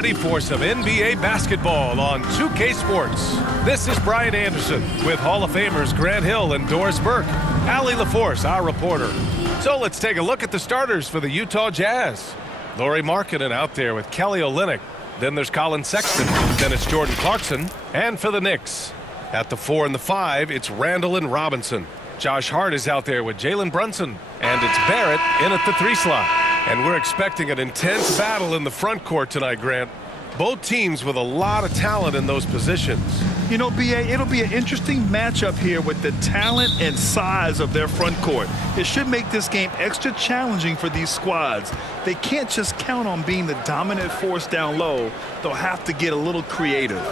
Ready for some NBA basketball on 2K Sports. This is Brian Anderson with Hall of Famers Grant Hill and Doris Burke. Allie LaForce, our reporter. So let's take a look at the starters for the Utah Jazz. Lauri Markkanen out there with Kelly Olynyk. Then there's Colin Sexton. Then it's Jordan Clarkson. And for the Knicks, at the 4 and the 5, it's Randall and Robinson. Josh Hart is out there with Jalen Brunson. And it's Barrett in at the 3 slot. And we're expecting an intense battle in the front court tonight, Grant. Both teams with a lot of talent in those positions. You know, BA, it'll be an interesting matchup here with the talent and size of their front court. It should make this game extra challenging for these squads. They can't just count on being the dominant force down low. They'll have to get a little creative.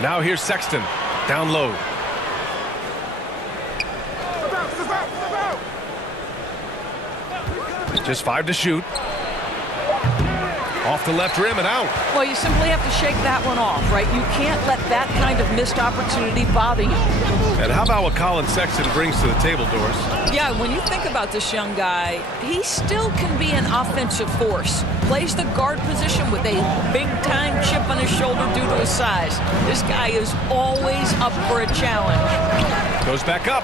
Now here's Sexton, down low. Just 5 to shoot. Off the left rim and out. Well, you simply have to shake that one off, right? You can't let that kind of missed opportunity bother you. And how about what Colin Sexton brings to the table, Doris? Yeah, when you think about this young guy, he still can be an offensive force. Plays the guard position with a big-time chip on his shoulder due to his size. This guy is always up for a challenge. Goes back up.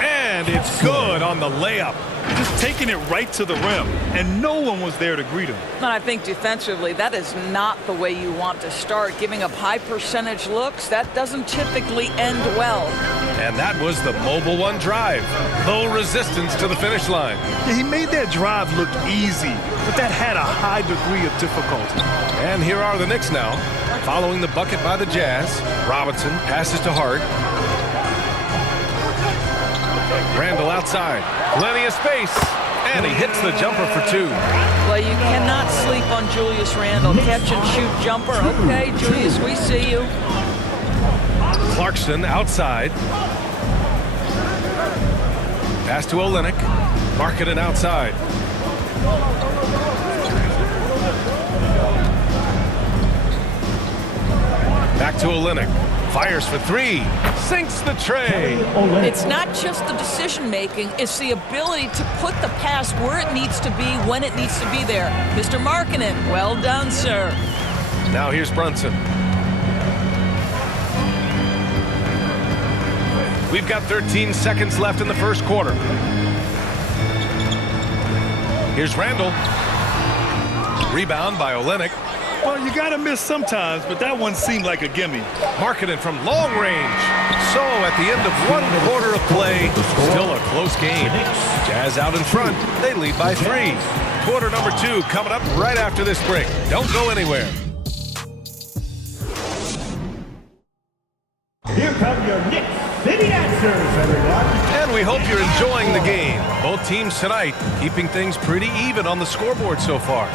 And it's good on the layup. Just taking it right to the rim, and no one was there to greet him. And I think defensively, that is not the way you want to start. Giving up high percentage looks, that doesn't typically end well. And that was the mobile one drive. Low resistance to the finish line. Yeah, he made that drive look easy, but that had a high degree of difficulty. And here are the Knicks now. Following the bucket by the Jazz, Robinson passes to Hart. Randall outside. Plenty of space. And he hits the jumper for 2. Well, you cannot sleep on Julius Randall. Catch and shoot jumper. Okay, Julius, we see you. Clarkson outside. Pass to Olynyk. Markkanen outside. Back to Olynyk. Fires for 3. Sinks the tray. It's not just the decision-making. It's the ability to put the pass where it needs to be, when it needs to be there. Mr. Markkanen, well done, sir. Now here's Brunson. We've got 13 seconds left in the first quarter. Here's Randall. Rebound by Olynyk. Well, you got to miss sometimes, but that one seemed like a gimme. Markkanen from long range. So at the end of 1 quarter of play, still a close game. Jazz out in front. They lead by 3. Quarter number 2 coming up right after this break. Don't go anywhere. Here come your Knicks City Answers, everyone. And we hope you're enjoying the game. Both teams tonight keeping things pretty even on the scoreboard so far.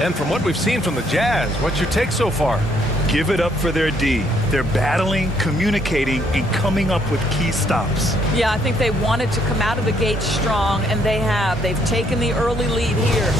And from what we've seen from the Jazz, what's your take so far? Give it up for their D. They're battling, communicating, and coming up with key stops. Yeah, I think they wanted to come out of the gate strong, and they have. They've taken the early lead here.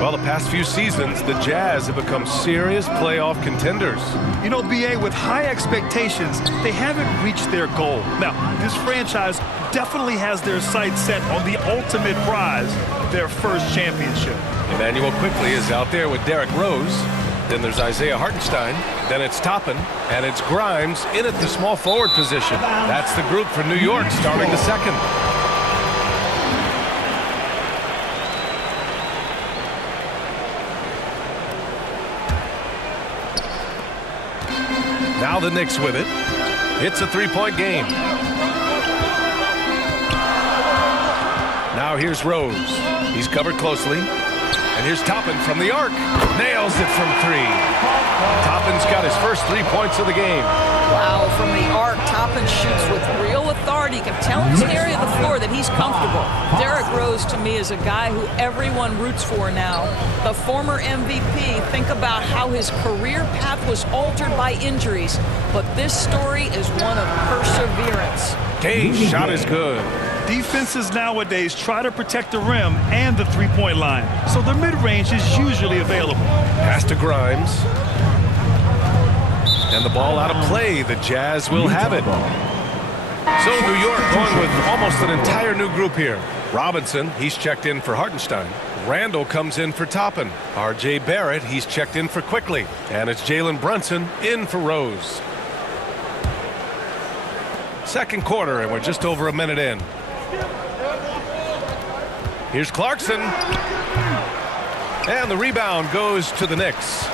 Well, the past few seasons, the Jazz have become serious playoff contenders. You know, BA, with high expectations, they haven't reached their goal. Now, this franchise definitely has their sights set on the ultimate prize, their first championship. Emmanuel Quickley is out there with Derrick Rose. Then there's Isaiah Hartenstein. Then it's Toppin. And it's Grimes in at the small forward position. That's the group for New York starting the second. Now the Knicks with it. It's a 3-point game. Now here's Rose. He's covered closely. And here's Toppin from the arc. Nails it from 3. Toppin's got his first 3 points of the game. Wow, from the arc, Toppin shoots with real authority. You can tell in this area of the floor that he's comfortable. Derrick Rose, to me, is a guy who everyone roots for now. The former MVP, think about how his career path was altered by injuries. But this story is one of perseverance. Kay's shot is good. Defenses nowadays try to protect the rim and the three-point line, so the mid-range is usually available. Pass to Grimes. And the ball out of play. The Jazz will have it. So New York going with almost an entire new group here. Robinson, he's checked in for Hartenstein. Randall comes in for Toppin. R.J. Barrett, he's checked in for Quickly. And it's Jalen Brunson in for Rose. Second quarter, and we're just over a minute in. Here's Clarkson. And the rebound goes to the Knicks.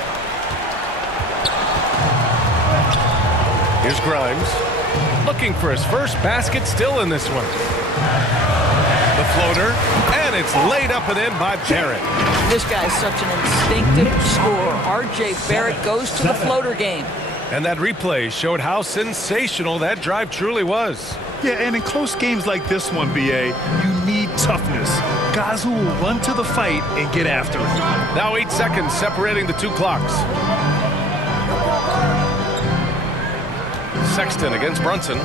Here's Grimes. Looking for his first basket, still in this one. The floater, and it's laid up and in by Barrett. This guy's such an instinctive scorer. R.J. Barrett goes to the floater game. And that replay showed how sensational that drive truly was. Yeah, and in close games like this one, B.A., you need toughness. Guys who will run to the fight and get after it. Now 8 seconds separating the two clocks. Sexton against Brunson.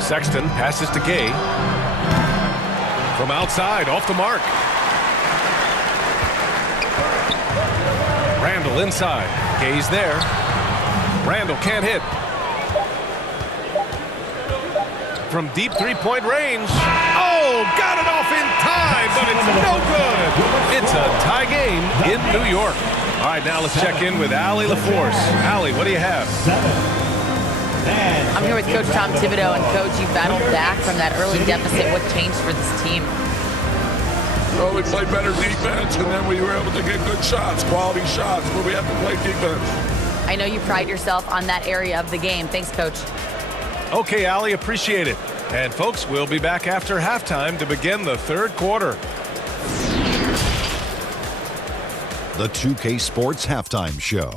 Sexton passes to Gay. From outside, off the mark. Randall inside. Gay's there. Randall can't hit. From deep three-point range. Oh, got it off in time, but it's no good. It's a tie game in New York. All right, now let's check in with Allie LaForce. Allie, what do you have? I'm here with Coach Tom Thibodeau, and Coach, you battled back from that early deficit. What changed for this team? Well, we played better defense, and then we were able to get good shots, quality shots, where we have to play defense. I know you pride yourself on that area of the game. Thanks, Coach. Okay, Allie, appreciate it. And folks, we'll be back after halftime to begin the third quarter. The 2K Sports Halftime Show.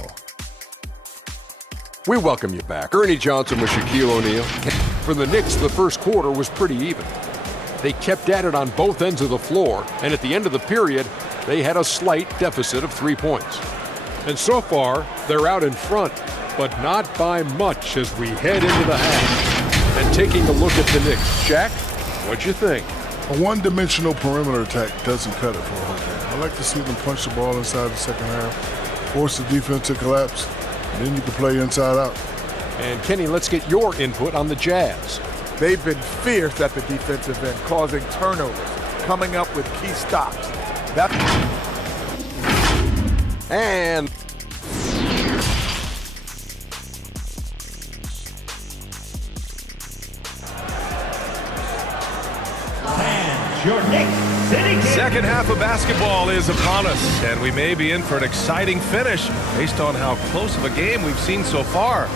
We welcome you back. Ernie Johnson with Shaquille O'Neal. For the Knicks, the first quarter was pretty even. They kept at it on both ends of the floor, and at the end of the period, they had a slight deficit of 3 points. And so far, they're out in front, but not by much as we head into the half. And taking a look at the Knicks, Shaq, what'd you think? A one-dimensional perimeter attack doesn't cut it for a whole game. I like to see them punch the ball inside the second half, force the defense to collapse, and then you can play inside out. And Kenny, let's get your input on the Jazz. They've been fierce at the defensive end, causing turnovers, coming up with key stops. And your Knicks City Kings. Second half of basketball is upon us, and we may be in for an exciting finish based on how close of a game we've seen so far.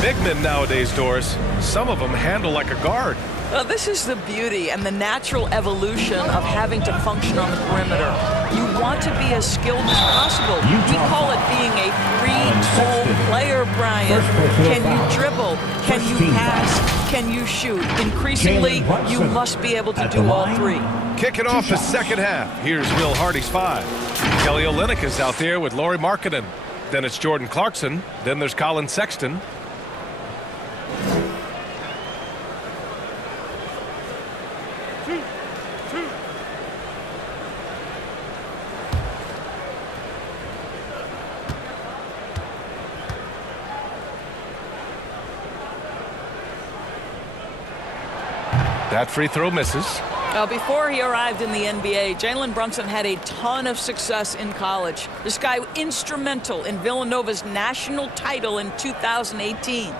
Big men nowadays, Doris, some of them handle like a guard. Well, this is the beauty and the natural evolution of having to function on the perimeter. You want to be as skilled as possible. We call it being a free-tool player, Brian. Can you dribble? Can you pass? Can you shoot? Increasingly, you must be able to do all three. Kicking off the second half. Here's Will Hardy's 5. Kelly Olynyk is out there with Lauri Markkanen. Then it's Jordan Clarkson. Then there's Colin Sexton. That free throw misses. Before he arrived in the NBA, Jalen Brunson had a ton of success in college. This guy instrumental in Villanova's national title in 2018.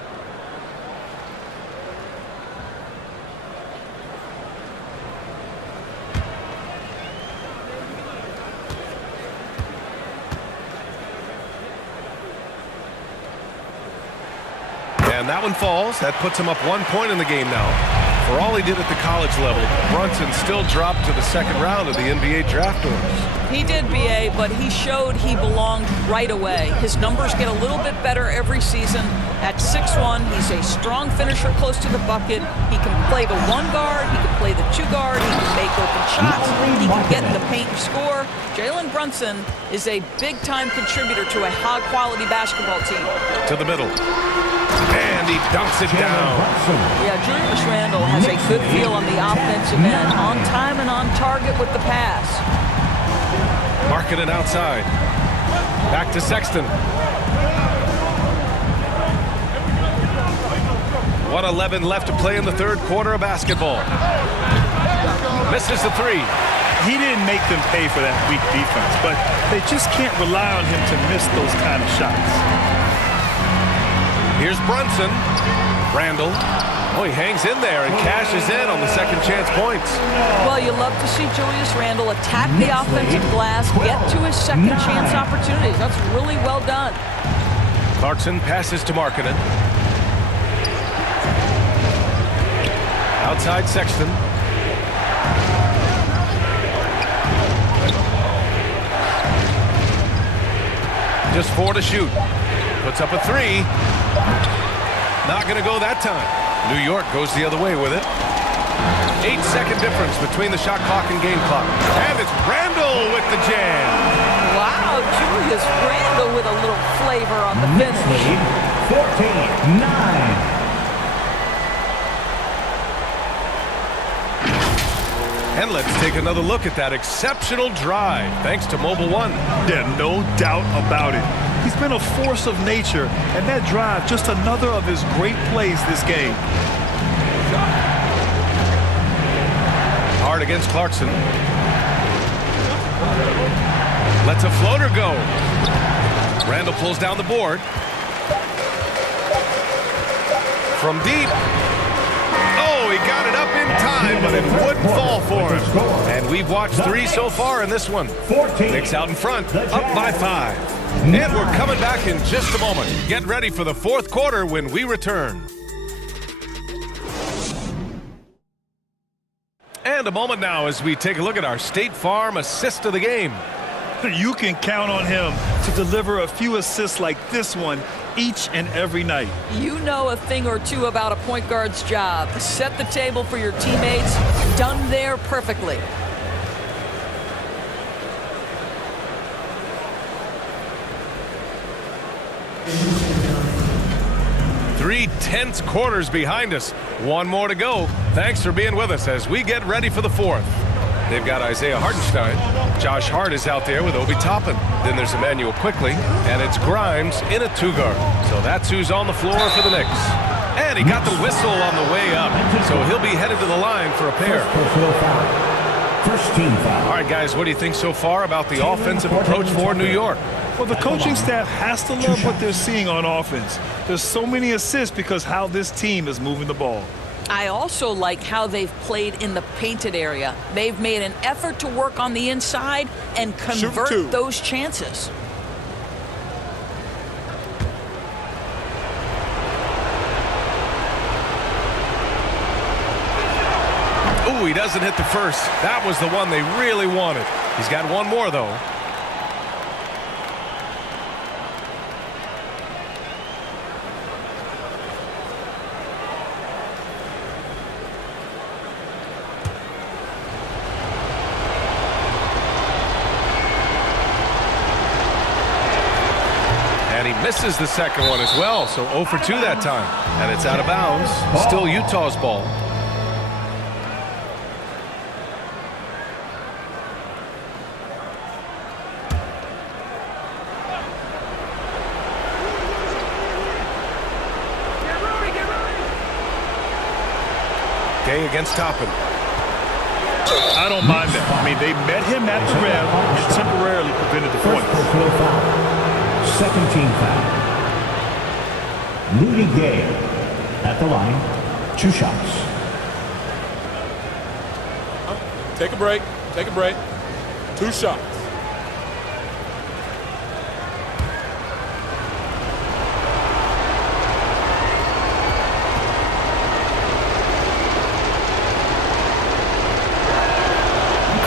And that one falls. That puts him up 1 point in the game now. For all he did at the college level, Brunson still dropped to the second round of the NBA draft orders. He did, B.A., but he showed he belonged right away. His numbers get a little bit better every season. At 6'1", he's a strong finisher close to the bucket. He can play the one guard. He can play the two guard. He can make open shots. He can get in the paint and score. Jalen Brunson is a big-time contributor to a high-quality basketball team. To the middle. And he dunks it down. Yeah, Julius Randle has a good feel on the offensive end, on time and on target with the pass. Markkanen outside. Back to Sexton. 1:11 left to play in the third quarter of basketball. Misses the three. He didn't make them pay for that weak defense, but they just can't rely on him to miss those kind of shots. Here's Brunson. Randall. Oh, he hangs in there and cashes in on the second chance points. Well, you love to see Julius Randle attack the offensive glass, get to his second chance opportunities. That's really well done. Clarkson passes to Markkanen. Outside Sexton. Just 4 to shoot. Puts up a 3. Not going to go that time. New York goes the other way with it. 8-second difference between the shot clock and game clock. And it's Randall with the jam. Wow, Julius Randle with a little flavor on the finish. 14-9. And let's take another look at that exceptional drive, thanks to Mobile One. Yeah, no doubt about it. He's been a force of nature, and that drive, just another of his great plays this game. Hard against Clarkson. Lets a floater go. Randall pulls down the board. From deep. Oh, he got it up in time, but it wouldn't fall for him. And we've watched 3 so far in this one. Knicks out in front, up by 5. And we're coming back in just a moment. Get ready for the 4th quarter when we return. And a moment now as we take a look at our State Farm assist of the game. You can count on him to deliver a few assists like this one each and every night. You know a thing or two about a point guard's job. Set the table for your teammates. Done there perfectly. Three tense quarters behind us. 1 more to go. Thanks for being with us as we get ready for the 4th. They've got Isaiah Hartenstein. Josh Hart is out there with Obi Toppin. Then there's Emmanuel Quickley, and it's Grimes in a 2-guard. So that's who's on the floor for the Knicks. And he got the whistle on the way up, so he'll be headed to the line for a pair. First team foul. All right, guys, what do you think so far about the offensive approach for New York? Well, the coaching staff has to love what they're seeing on offense. There's so many assists because how this team is moving the ball. I also like how they've played in the painted area. They've made an effort to work on the inside and convert those chances. Ooh, he doesn't hit the first. That was the one they really wanted. He's got 1 more, though. Misses the second one as well, so 0 for 2 that time. And it's out of bounds. Still Utah's ball. Gay against Toppin. I don't mind that. I mean, they met him at the rim and temporarily prevented the point. Second team foul. Rudy Gay at the line. 2 shots. Take a break. Take a break. 2 shots.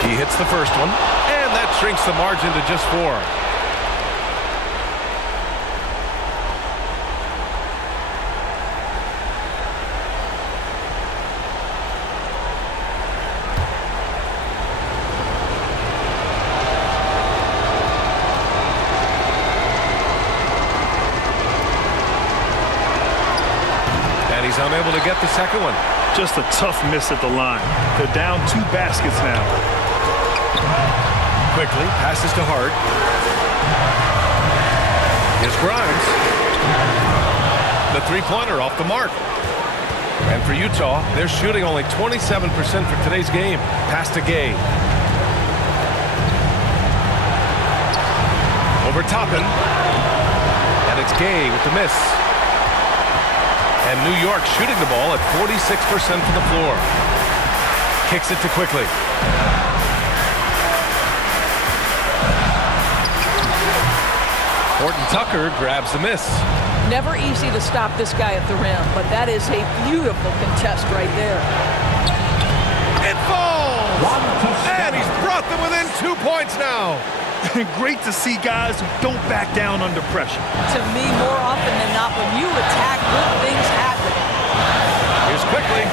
He hits the first one, and that shrinks the margin to just 4. He's unable to get the second one. Just a tough miss at the line. They're down 2 baskets now. Quickly passes to Hart. Here's Grimes. The 3-pointer off the mark. And And for Utah, they're shooting only 27% for today's game. Pass to Gay. Over Toppin. And it's Gay with the miss. And New York shooting the ball at 46% from the floor. Kicks it to Quickly. Horton Tucker grabs the miss. Never easy to stop this guy at the rim, but that is a beautiful contest right there. It falls! And he's brought them within 2 points now. Great to see guys who don't back down under pressure. To me, more often than not, when you attack, good things happen. Here's Quickly.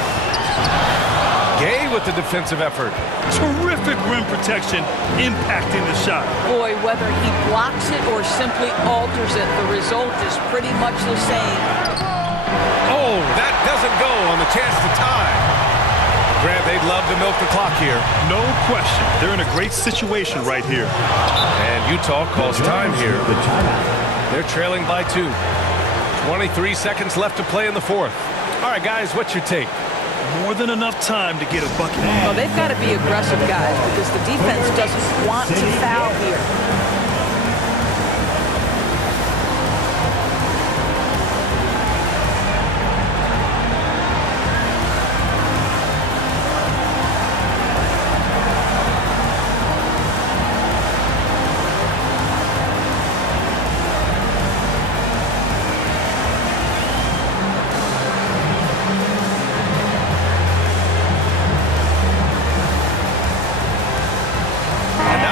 Gay with the defensive effort. Terrific rim protection impacting the shot. Boy, whether he blocks it or simply alters it, the result is pretty much the same. Oh, that doesn't go on the chance to tie. Grant, they'd love to milk the clock here. No question. They're in a great situation right here. And Utah calls time here. They're trailing by 2. 23 seconds left to play in the fourth. All right, guys, what's your take? More than enough time to get a bucket. Well, they've got to be aggressive, guys, because the defense doesn't want to foul here.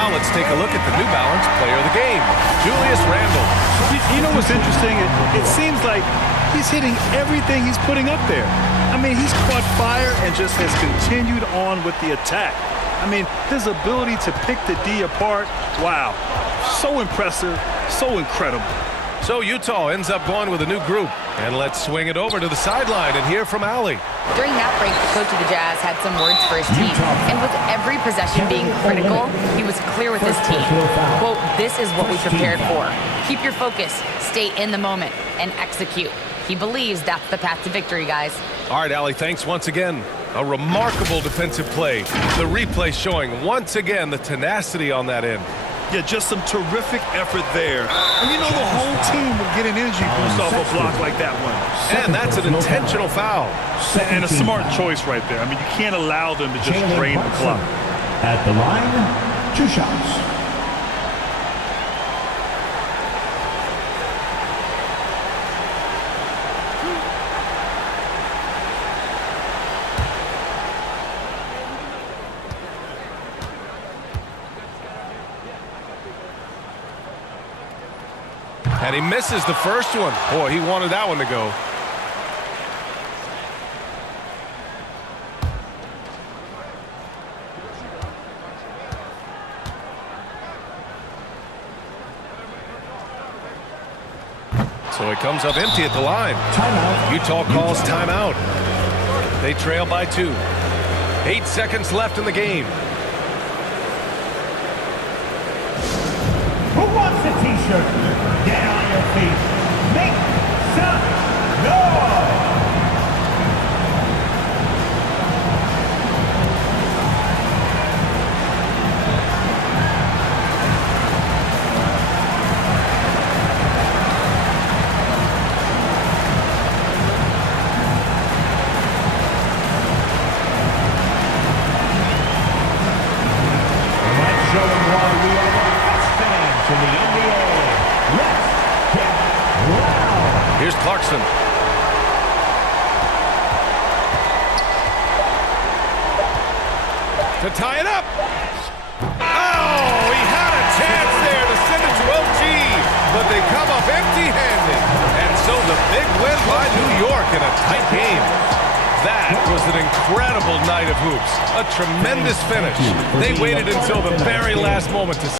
Let's take a look at the New Balance player of the game, Julius Randle. You know what's interesting? It seems like he's hitting everything he's putting up there. I mean, he's caught fire and just has continued on with the attack. I mean, his ability to pick the D apart, wow. So impressive, so incredible. So Utah ends up going with a new group. And let's swing it over to the sideline and hear from Allie. During that break, the coach of the Jazz had some words for his team. And with every possession being critical, he was clear with his team. Quote, "This is what we prepared for. Keep your focus, stay in the moment, and execute." He believes that's the path to victory, guys. All right, Allie, thanks once again. A remarkable defensive play. The replay showing once again the tenacity on that end. Yeah, just some terrific effort there. And you know the whole team will get an energy boost off a block like that one. And that's an intentional foul. And a smart choice right there. I mean, you can't allow them to just drain the clock. At the line, 2 shots. And he misses the first one. Boy, he wanted that one to go. So it comes up empty at the line. Timeout. Utah calls timeout. They trail by 2. 8 seconds left in the game. Who wants a t-shirt? Get on your feet. Make some noise. Let's show them why we are the best fans in the NBA. Let's get loud. Here's Clarkson. To tie it up. Oh, he had a chance there to send it to OT, but they come up empty-handed. And so the big win by New York in a tight game. That was an incredible night of hoops. A tremendous finish. They waited until the very last moment to